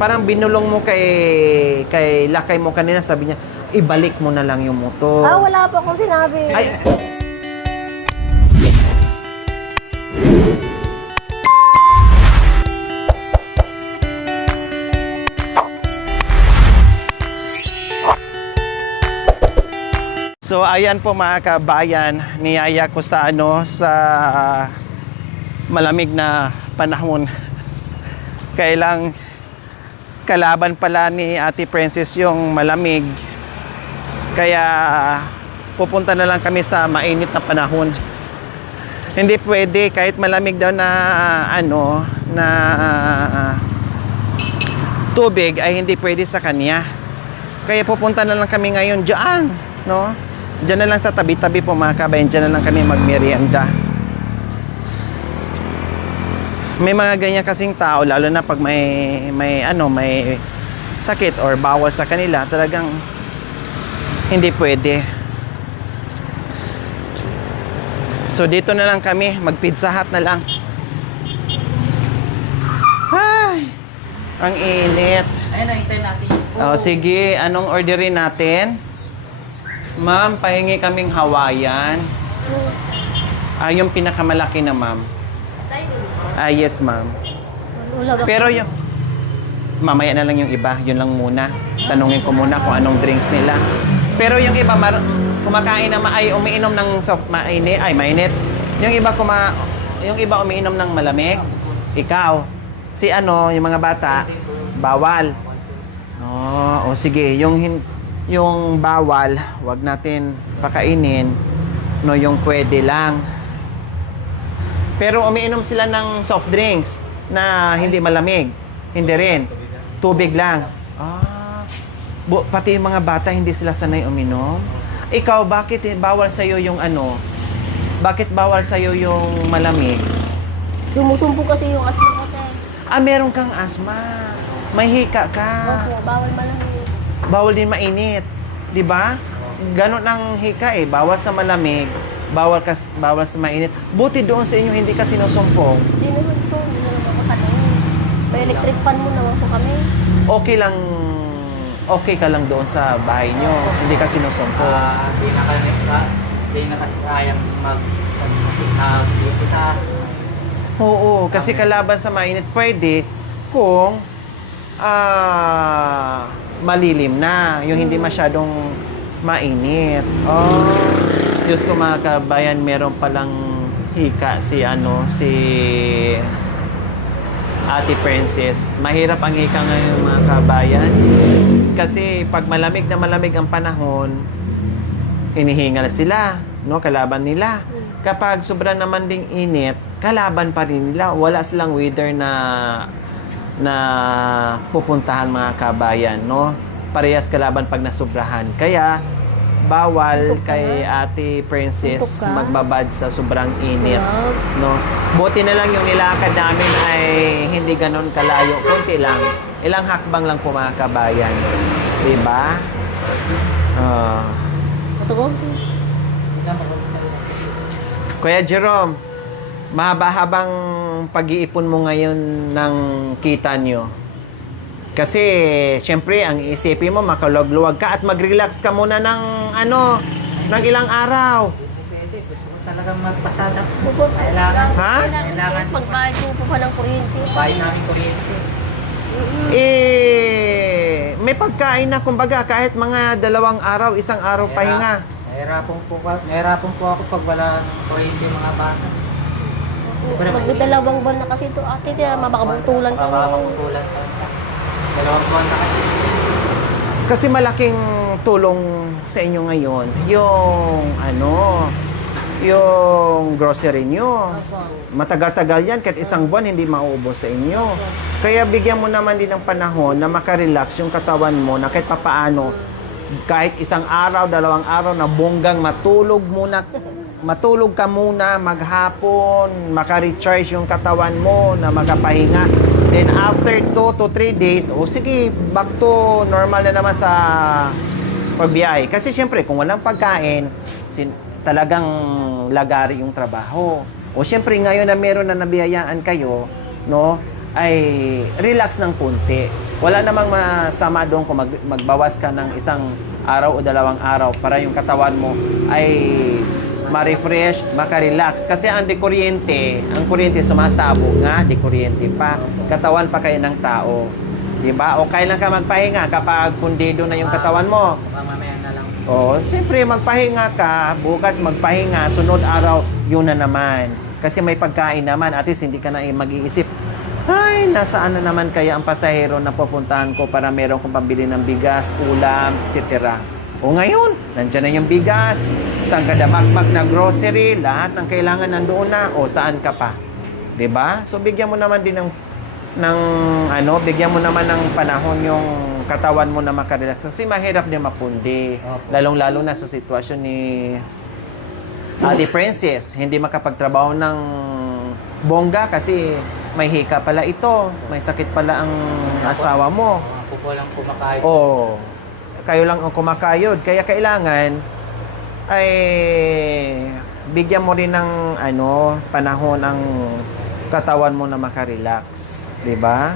parang binulong mo kay lakay mo kanina, sabi niya, ibalik mo na lang yung motor. Wala po akong sinabi. Ay, so ayan po mga kabayan, niyaya ko sa sa malamig na panahon. Kailang kalaban pala ni Ate Princess yung malamig. Kaya pupunta na lang kami sa mainit na panahon. Hindi pwede kahit malamig daw na na tubig ay hindi pwede sa kanya. Kaya pupunta na lang kami ngayon diyan, no? Diyan na lang sa tabi-tabi po mga kabayan, diyan na lang kami magmerienda. May mga ganyan kasing tao, lalo na pag may sakit or bawal sa kanila, talagang hindi pwede. So dito na lang kami, mag-Pizza Hut na lang. Ay, ang init. Ayun, hintayin natin. Oh, sige, anong orderin natin? Ma'am, pahingi kaming Hawaiian. Yung pinakamalaki na, ma'am. Yes, ma'am. Wala ba? Pero yung mamaya na lang yung iba, yun lang muna. Tanungin ko muna kung anong drinks nila. Pero yung iba kumakain na umiinom ng mainit. Yung iba umiinom ng malamig. Ikaw, yung mga bata, bawal. O sige, yung bawal, wag natin pakainin, no, yung pwede lang. Pero umiinom sila ng soft drinks na hindi malamig. Hindi rin. Tubig lang. Pati yung mga bata, hindi sila sanay uminom. Ikaw, bakit bawal sa'yo yung Bakit bawal sa'yo yung malamig? Sumusumpo kasi yung asma ko, sir. Meron kang asma. May hika ka. Opo, bawal malamig. Bawal din mainit. Di ba? Ganon ang hika eh. Bawal sa malamig. Bawal sa mainit. Buti doon sa inyo, hindi ka sinusumpong. Hindi naman po, hindi naman ako sanay. May electric fan mo naman po kami. Okay ka lang doon sa bahay nyo. Hindi ka sinusumpong. Hindi na kasi kayang mag-ipitas. Oo, kasi kalaban sa mainit, pwede kung malilim na, yung hindi masyadong mainit. Diyos ko mga kabayan, meron palang hika si Ate Princess. Mahirap ang hika ngayon mga kabayan. Kasi pag malamig na malamig ang panahon, inihingal sila, no, kalaban nila. Kapag sobra naman ding init, kalaban pa rin nila. Wala silang weather na pupuntahan mga kabayan, no? Parehas kalaban pag nasubrahan. Kaya bawal kay Ate Princess magbabad sa sobrang init, no? Buti na lang yung nilakad namin ay hindi ganon kalayo, konti lang. Ilang hakbang lang po mga kabayan. 'Di ba? Matugog. Kuya Jerome, mahaba-habang pag-iipon mo ngayon ng kita nyo. Kasi, syempre, ang isipin mo, makalugluwag ka at mag-relax ka muna ng ilang araw. Pwede, gusto ko talagang magpasada. Kailangan. Ha? Kailangan. Pagbayad po pa ng kuryente. Bahay namin kuryente. May pagkain na, kumbaga, kahit mga 2 araw, 1 araw pahinga. Nahirapan po ako pag wala ng kuryente yung mga bata. Magdalawang buwan na kasi ito, ate, mabakabutulan ka. Mabakabutulan ka. 2 buwan na kasi. Kasi malaking tulong sa inyo ngayon, yung grocery nyo. Matagal-tagal yan, kahit 1 buwan hindi mauubos sa inyo. Kaya bigyan mo naman din ng panahon na makarelax yung katawan mo na kahit papaano, kahit 1 araw, 2 araw na bonggang matulog ka muna maghapon, maka-recharge yung katawan mo na makapahinga. Then after 2 to 3 days, sige, back to normal na naman sa pagbiyahe. Kasi syempre, kung walang pagkain, talagang lagari yung trabaho. O syempre, ngayon na meron na nabiyayaan kayo, no, ay relax ng konti. Wala namang masama doon kung magbawas ka ng isang araw o 2 araw para yung katawan mo ay ma-refresh, maka-relax. Kasi ang kuryente sumasabog nga, di kuryente pa. Katawan pa kayo ng tao. Diba? O kailan ka magpahinga kapag pundido na yung katawan mo? Mamaya na lang. O, siyempre magpahinga ka, bukas magpahinga, sunod araw, yun na naman. Kasi may pagkain naman, at least hindi ka na mag-iisip, ay, nasaan na naman kaya ang pasahero na pupuntahan ko para meron kong pambili ng bigas, ulam, etc. O ngayon, nandiyan na yung bigas, saan ka damakmak na grocery, lahat ng kailangan nandoon na, o saan ka pa? 'Di ba? So bigyan mo naman din bigyan mo naman ng panahon yung katawan mo na makarelax. Kasi mahirap din mapundi. Opo. Lalong-lalo na sa sitwasyon ni Ate Princess, hindi makapagtrabaho ng bongga kasi may hika pala ito, may sakit pala ang asawa mo. Ako po lang kumakain. Oo. Kayo lang ang kumakayod. Kaya kailangan ay bigyan mo rin ng panahon ang katawan mo na makarelax. 'Di ba?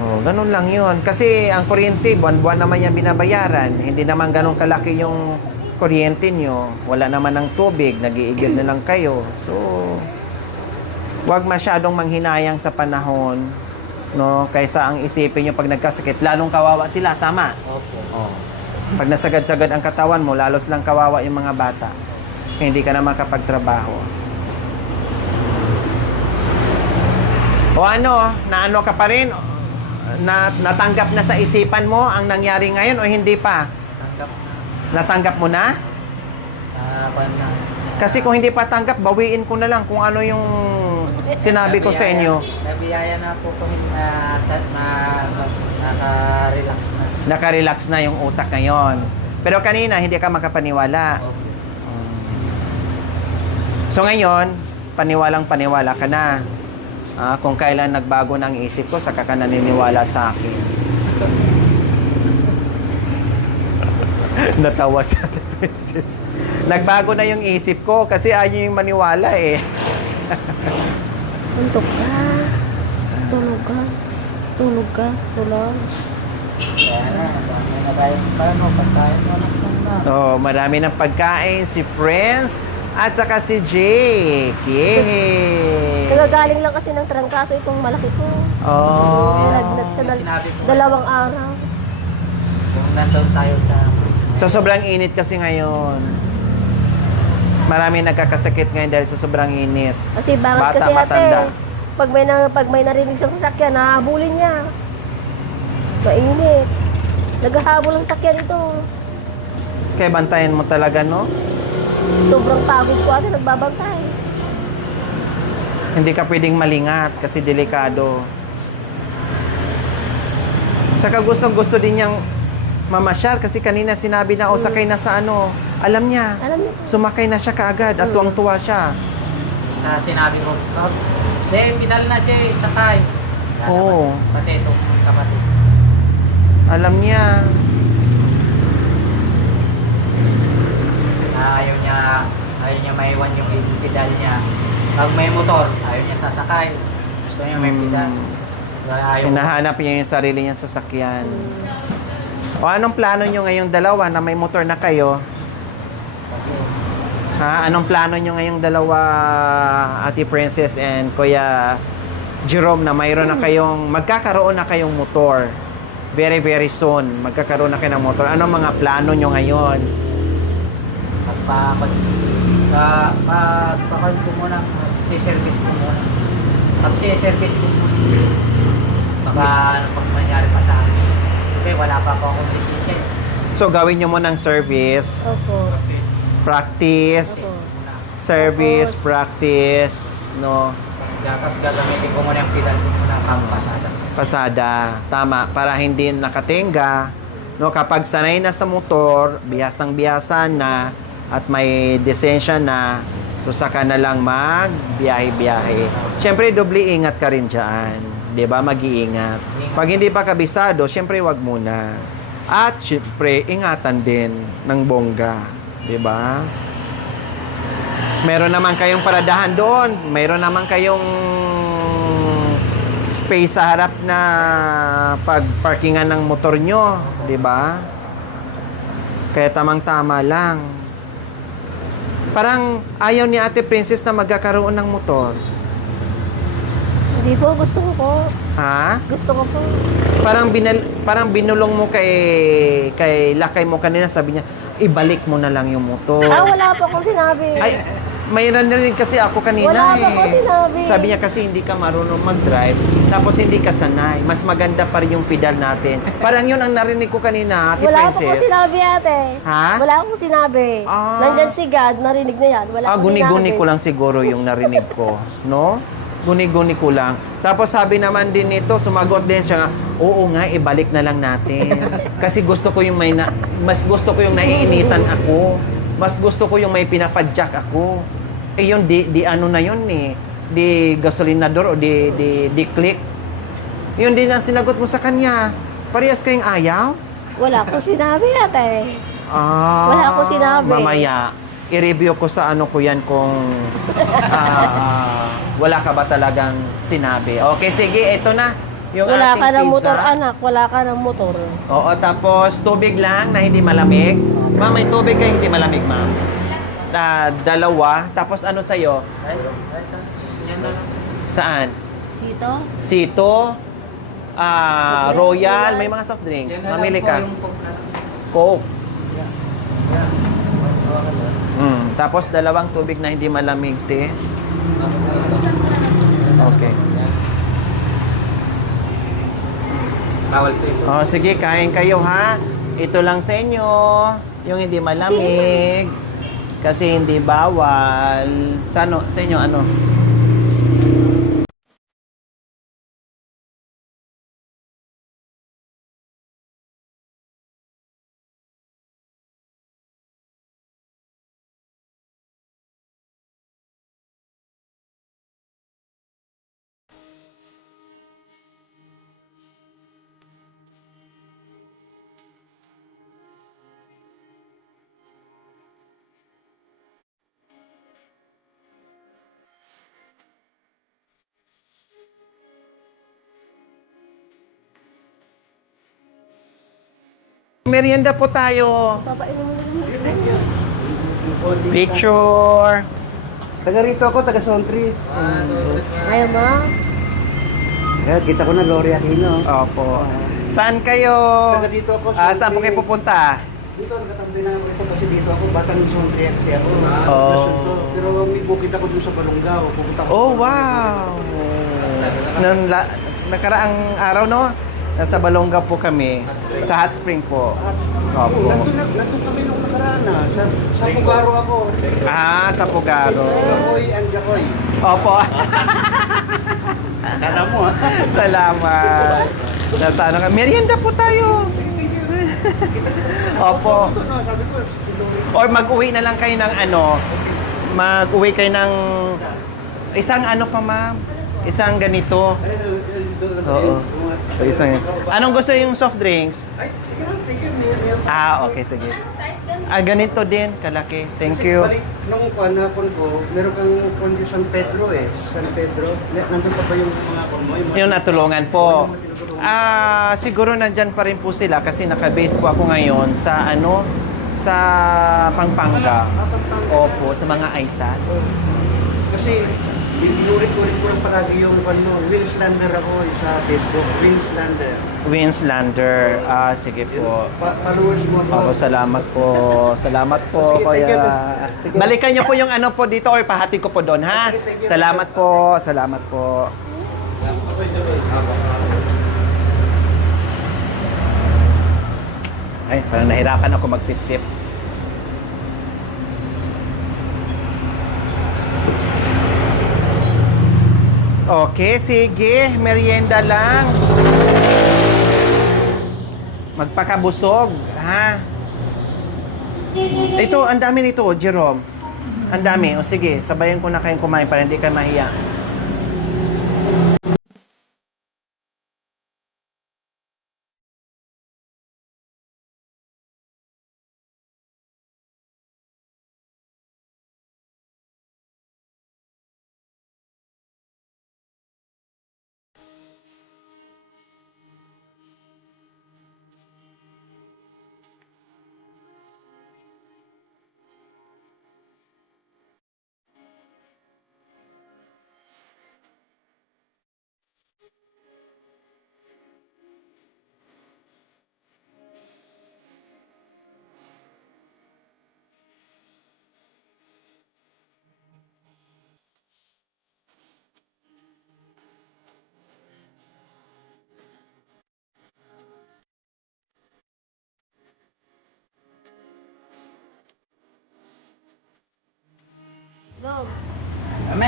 Oh, ganun lang 'yun. Kasi ang kuryente, buwan-buwan naman yan binabayaran. Hindi naman ganun kalaki yung kuryente nyo. Wala naman ng tubig. Nag-iigil na lang kayo. So, huwag masyadong manghinayang sa panahon, no? Kaysa ang isipin nyo pag nagkasakit, lalong kawawa sila, tama? Opo. Oh. Pag nasagad-sagad ang katawan mo, lalos lang kawawa yung mga bata. Hindi ka na makapagtrabaho. O naano ka pa rin? Natanggap na sa isipan mo ang nangyari ngayon o hindi pa? Tanggap na. Natanggap mo na? Na. Kasi kung hindi pa tanggap, bawiin ko na lang kung ano yung sinabi ko sa inyo. Nabiyaya na po kami naka-relax na. Naka-relax na yung utak ngayon. Pero kanina, hindi ka makapaniwala. Opo. So ngayon, paniwalang-paniwala ka na. Kung kailan nagbago na ang isip ko, saka ka naniniwala sa akin. Natawa sa Ate Princess. Nagbago na yung isip ko kasi ayaw yung maniwala eh. Untok ka. Tulog ka. Tulog ka. Tulog. Kaya na tayo pagkain mo lang na. Marami ng pagkain si Prince at saka si Jake. Yay! Nagagaling lang kasi ng trangkaso itong malaki ko. Lagnat sa Sinabi ko, 2 araw. kung nandun tayo Sa sobrang init kasi ngayon. Marami nagkakasakit ngayon dahil sa sobrang init. Kasi bakit Bata, kasi matanda. ate, pag may narinig sa sasakyan, nahabulin niya. Mainit. Naghahabol ang sakyan ito. Kaya bantayan mo talaga, no? Sobrang pagod ko ate, nagbabantay. Hindi ka pwedeng malingat kasi delikado. Tsaka gustong-gusto din niyang mamasyal kasi kanina sinabi na, sakay na sa Alam niya. Alam niyo, Sumakay na siya kaagad at tuwang-tuwa siya. sa sinabi ko, pedal na Jay, sakay. Oo. Pati itong kapatid. Alam niya. Ayaw niya maiwan yung pedal niya. Pag may motor, ayaw niya sasakay. Gusto niya may pedal. Ayaw. Hinahanap niya yung sarili niyang sasakyan. O anong plano niyo ngayong dalawa na may motor na kayo? Anong plano nyo ngayong dalawa, Ate Princess and Kuya Jerome, na mayroon na kayong, magkakaroon na kayong motor? Very, very soon, magkakaroon na kayo ng motor. Anong mga plano nyo ngayon? Pagpakal ko muna, si-service ko muna. Pag-si-service ko muna, baka pag nangyari pa sa akin. Okay, wala pa akong business eh. So, gawin nyo muna ng service, opo. practice, Opo. service, Tapos, practice, no? Tapos gagamitin ko muna yung pedal ko muna pang pasada. Pasada, tama, para hindi nakatenga, no? Kapag sanay na sa motor, bihasang-bihasa na, at may lisensya na, so saka na lang mag-biyahe-biyahe. Siyempre, doble ingat ka rin dyan. 'Di ba? Mag-iingat. Pag hindi pa kabisado, siyempre wag muna. At siyempre, ingatan din ng bongga. 'Di ba? Meron naman kayong paradahan doon. Meron naman kayong space sa harap na pagparkingan ng motor nyo, di ba? Kaya tamang-tama lang. Parang ayaw ni Ate Princess na magkakaroon ng motor. Hindi po, gusto ko po. Ha? Gusto ko po. Parang binulong mo kay lakay mo kanina, sabi niya, ibalik mo na lang yung motor. Wala po akong sinabi. Ay, mayroon na rin kasi ako kanina Wala pa akong sinabi. Sabi niya kasi hindi ka marunong mag-drive, tapos hindi ka sanay. Mas maganda pa rin yung pedal natin. Parang yun ang narinig ko kanina, Ate Wala po Princess. akong sinabi, ate. Ha? Wala akong sinabi. Ah. Nandyan si God, narinig na yan. Wala akong Guni-guni sinabi. ko lang siguro yung narinig ko, no? Guni-guni ko lang. Tapos sabi naman din nito, sumagot din siya nga, oo nga, ibalik na lang natin. Kasi gusto ko yung mas gusto ko yung naiinitan ako. Mas gusto ko yung may pinapadyak ako. Eh yun, di ano na yun eh. Di gasolinador o di click. Yun din ang sinagot mo sa kanya. Parehas kayong ayaw? Wala akong sinabi, ate. Ah, Wala akong sinabi. Mamaya, i-review ko sa ano ko yan kung wala ka ba talagang sinabi. Okay, sige, ito na. Yung Wala ating ka ng pizza. motor, anak. Wala ka ng motor. Oo, tapos tubig lang na hindi malamig. Ma'am, may tubig kayo hindi malamig, ma'am? Dalawa. Tapos ano sa'yo? Yan na lang. Saan? Sito? Sito, Royal, may mga soft drinks. Yan na lang Mamili po ka. yung Coke na lang. Coke. Yan. Tapos dalawang tubig na hindi malamig, te. Okay. Bawal sa ito. Oh, sige, kain kayo ha. Ito lang sa inyo, yung hindi malamig. Kasi hindi bawal. Sa inyo ano? Merienda po tayo. Papainom mo na. Picture. Taga rito ako, taga Sontri. Ayaw mo? Kaya kita ko na Lori Aquino. Opo. Saan kayo? Taga dito ako, Saan po kayo pupunta? Dito, nakatampi na ako rito kasi dito ako, batang Sontri kasi ako. Oh. Nasunto. Pero may bukit ako dun sa Balonggao. Pupunta ako Oh, sa wow! Nakaraang araw, no? Nasa Balonga po kami. Sa Hot Spring po. Opo. Nandun kami nung nakaraan na. Sa Pugaro ako. Sa Pugaro. Jacoy and Jacoy. Opo. Kala mo ha? Salamat. Nasa ano ka? Merienda po tayo. Opo. Ito no, sabi ko, si Lori. Or mag-uwi na lang kayo ng ano. Mag-uwi kayo ng isang ano pa, ma'am? Isang ganito. Oo. Isang. Anong gusto yung soft drinks? Ay, sige lang, thank you. Okay, sige. Ganito din, kalaki. Thank Kasi you. balik, nung panahon ko, meron kang kondi San Pedro eh. San Pedro. Nandun pa ba yung mga mo? Yung natulungan po. Siguro nandyan pa rin po sila kasi naka-base po ako ngayon sa ano, sa Pampanga. Opo, sa mga Aitas. Kasi, inurit-urit ko lang palagi yung Winslander ako sa Facebook. Winslander. Winslander. Sige po. Followers mo ako. Opo, salamat po. Salamat po, Sige, thank you. kuya. Thank you. Balikan niyo po yung ano po dito or pahati ko po doon, ha? Sige, thank you. Salamat po. Salamat po. Ay, parang nahirapan ako magsip-sip. Okay, sige. Merienda lang. Magpakabusog, ha? Ito, ang dami nito, Jerome. Ang dami. O sige, sabayan ko na kayong kumain para hindi kayo mahiya.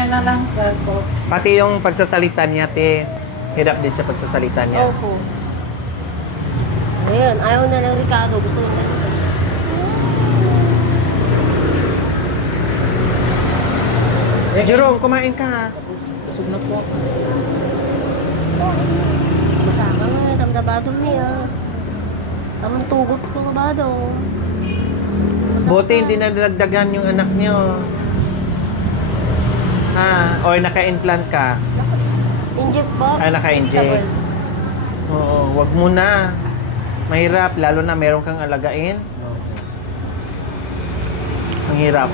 na lang. Po. Pati yung pagsasalita niya, te. Hirap din siya pagsasalita niya. Opo. Ayun, ayaw na lang Ricardo. Gusto niya. Jerome, kumain ka. Busog na po. Masaka nga, damdabado niya. Tamang tugot ko ba daw? Buti hindi na dinagdagan yung anak niyo. Ha? Or naka-implant ka? Inject ba? Ay, naka-inject. Oo, wag mo na. Mahirap, lalo na meron kang alagain. Ang hirap.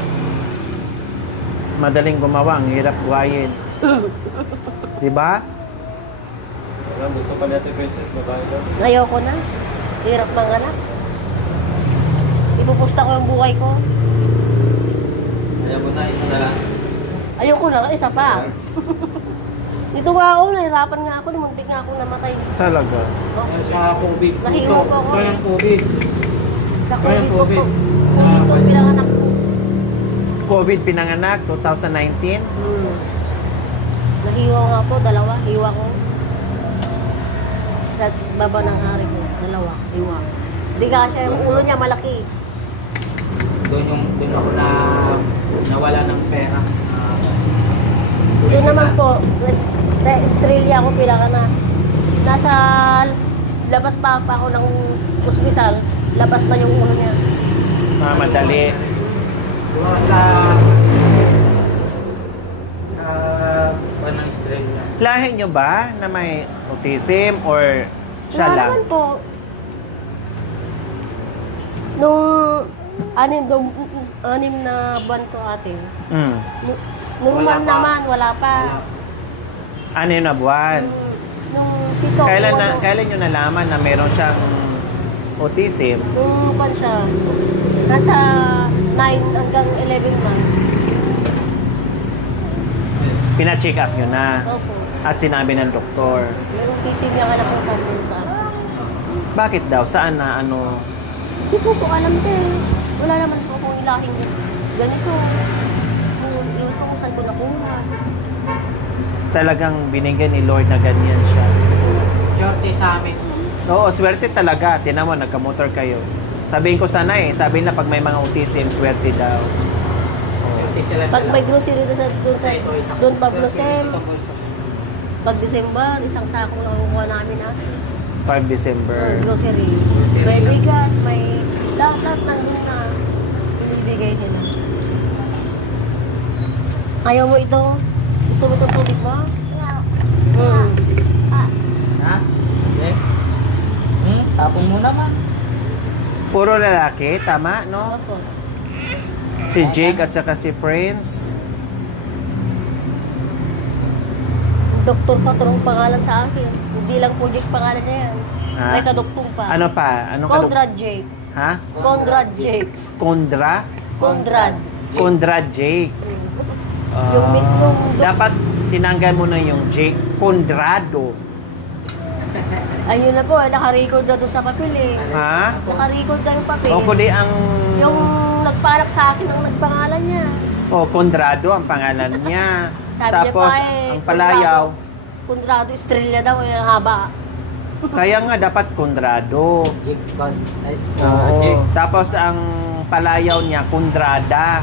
Madaling gumawa, ang hirap buhayin. Diba? Gusto pa natin, Princess, babae daw. Ayoko na. Hirap manganak. Ipupusta ko yung buhay ko. Ayaw mo na, isa na lang. Ayoko na, isa pa. Dito nga ako, nahirapan nga ako, muntik nga ako namatay. Talaga. Sa COVID. Nahingo po ako. Kaya COVID. Sa Kaya COVID ko po. COVID. Ito, pinanganak ko. COVID pinanganak, 2019. Nahiwa nga po, dalawa, hiwa ko. Sa baba ng hari ko, dalawa, hiwa. Hindi ka siya, yung ulo niya malaki. Doon ako nawala ng pera. Hindi naman po, sa Australia ako pinanganak. Nasa labas pa ako ng ospital, labas pa yung ulo niya. Madali. Sa ng Australia. Lahi nyo ba na may autism or siya Wala lang? naman po. Nung anim na buwan to ate. Mm. Nung Wala man pa. naman, wala pa. Ano na buwan? Nung pito. Kailan nyo nalaman na meron siyang autism? Nung buwan siya. Nasa 9 hanggang 11 months. Pina-check up nyo na Opo. at sinabi ng doktor. Merong PC niya anak ko sa pusa. Bakit daw? Saan na ano? Hindi ko po alam din. Wala naman po kung ilahing ganito. Kung yun kung saan ko nakuha. Talagang binigyan ni Lord na ganyan siya. Shorty sa amin. Oo, swerte talaga. Tinan mo, nagka-motor kayo. Sabihin ko sana sabihin na pag may mga autism, swerte daw. Shorty sila. Pag may grocery doon Pablo Sem, pag December, isang sako lang kukuha namin natin. Pag December. Grocery. May bigas, may lahat nandun na binibigay nila. Ayaw mo ito? Gusto mo itong tubig mo? Ha? Okay. Tapong mo naman. Puro lalaki, tama, no? Opo. Si Jake at saka si Prince. Doktor pa itong pangalan sa akin. Hindi lang po Jake pangalan niya yan. Ha? May kadoktong pa. Ano pa? Anong Conrad Jake. Ha? Conrad Jake. Condra? Conrad. Conrad Jake. Yung mit nung Dapat tinanggal mo na yung Jake Condrado. ayun na po, naka-record na doon sa papel eh. Ha? Naka-record na yung papel. O kundi ang... Yung nagpalak sa akin ang nagpangalan niya. O, Condrado ang pangalan niya. Sabi Tapos, niya pa eh, ang palayaw. Conrado Estrella daw, yung haba. Kaya nga dapat Condrado. Jake Con. Ay, Oo. Jake. Tapos ang palayaw niya, Condrada.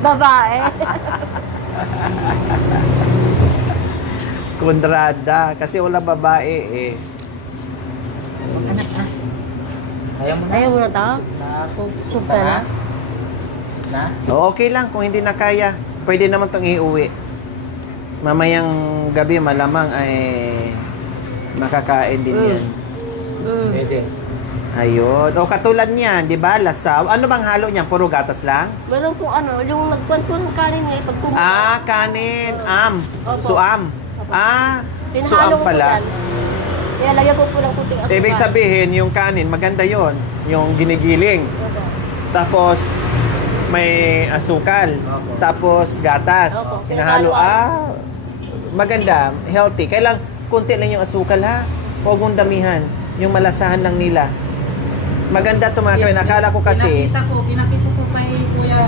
Babae. Condrada. Kasi wala babae eh. Anak na. Ayaw mo na. Ayaw mo na to? Sub ka na? Na? O, okay lang kung hindi na kaya. Pwede naman itong iuwi. Mamayang gabi malamang ay makakain din yan. Pwede. Ayun. O katulad niyan, di ba? Lasaw. Ano bang halo niya? Puro gatas lang? Meron po ano, yung nagkwento ng kanin niya, pag kumuha. Ah, kanin. Am. Opo. Suam. Ah, Pinahalo suam ko po pala. yan. Kaya lagyan ko po ng puting asukal. Ibig sabihin, yung kanin, maganda yon, yung ginigiling. Opo. Tapos, may asukal. Opo. Tapos, gatas. Opo, Hinahalo. pinahalo. Maganda. Healthy. Kailang konti lang yung asukal, ha? Huwag mong damihan. Yung malasahan lang nila. Maganda ito mga kawin. Akala ko kasi... Pinakita ko kay Kuya.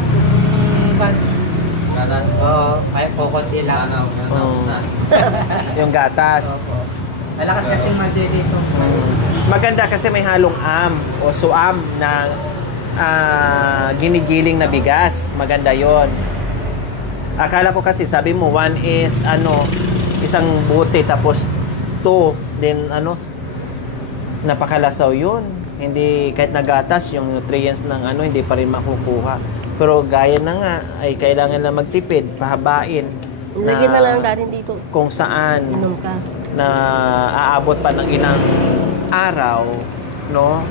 Gatas. Oo, ay kukunti lang. Ano, Oo. na. Yung gatas. Opo. Malakas kasing mandi dito. Maganda kasi may halong o suam na ginigiling na bigas. Maganda yon. Akala ko kasi sabi mo, one is isang bote tapos two, then napakalasaw yun. Hindi, kahit nagatas, yung nutrients ng hindi pa rin makukuha. Pero gaya na nga, ay kailangan na magtipid, pahabain. Lagyan na lang natin dito. Kung saan Inom ka. na aabot pa ng ilang araw, no?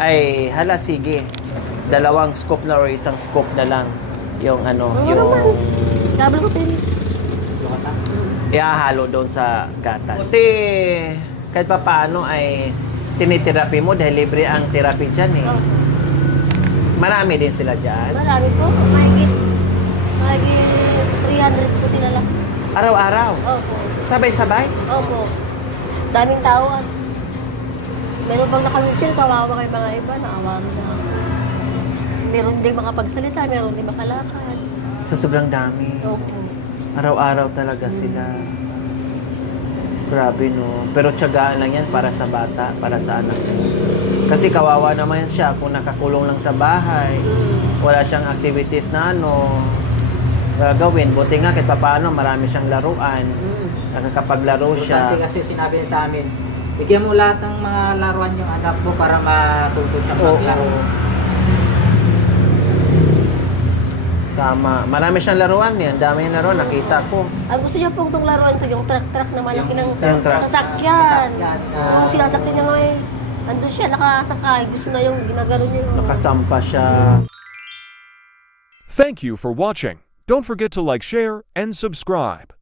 Ay, hala, sige. 2 scoop na or 1 scoop na lang yung Oo yung naman. Sabi ko, Pili. ihahalo doon sa gatas. Kasi kahit pa paano ay tiniterapi mo dahil libre ang therapy dyan eh. Oh, Marami din sila dyan. marami po. Mahigit 300 po sila lang. Araw-araw. Opo. Sabay-sabay. Opo. Daming tao. Meron bang naka-wheelchair, kawawa kay mga iba, naawa na. Meron din makapagsalita, meron din makalakad. Sa sobrang dami. Opo. Araw-araw talaga sila. Grabe no. Pero tiyagaan lang yan para sa bata, para sa anak. Kasi kawawa naman siya kung nakakulong lang sa bahay. Wala siyang activities na gagawin. Buti nga kahit paano marami siyang laruan. Nakakapaglaro siya. Importante kasi sinabi niya sa amin, bigyan mo lahat ng mga laruan yung anak mo para matuto siya maglaro. Tama. Marami siyang laruan yan. Dami yung laruan. Nakita ko. Ang gusto niya pong itong laruan ito, yung truck-truck na malaki ng Yung truck. sasakyan. Sasakyan na- Kung sinasakyan niya ngayon, andun siya, nakasakay. Gusto na yung ginagano niya. Nakasampa siya. Thank you for watching. Don't forget to like, share, and subscribe.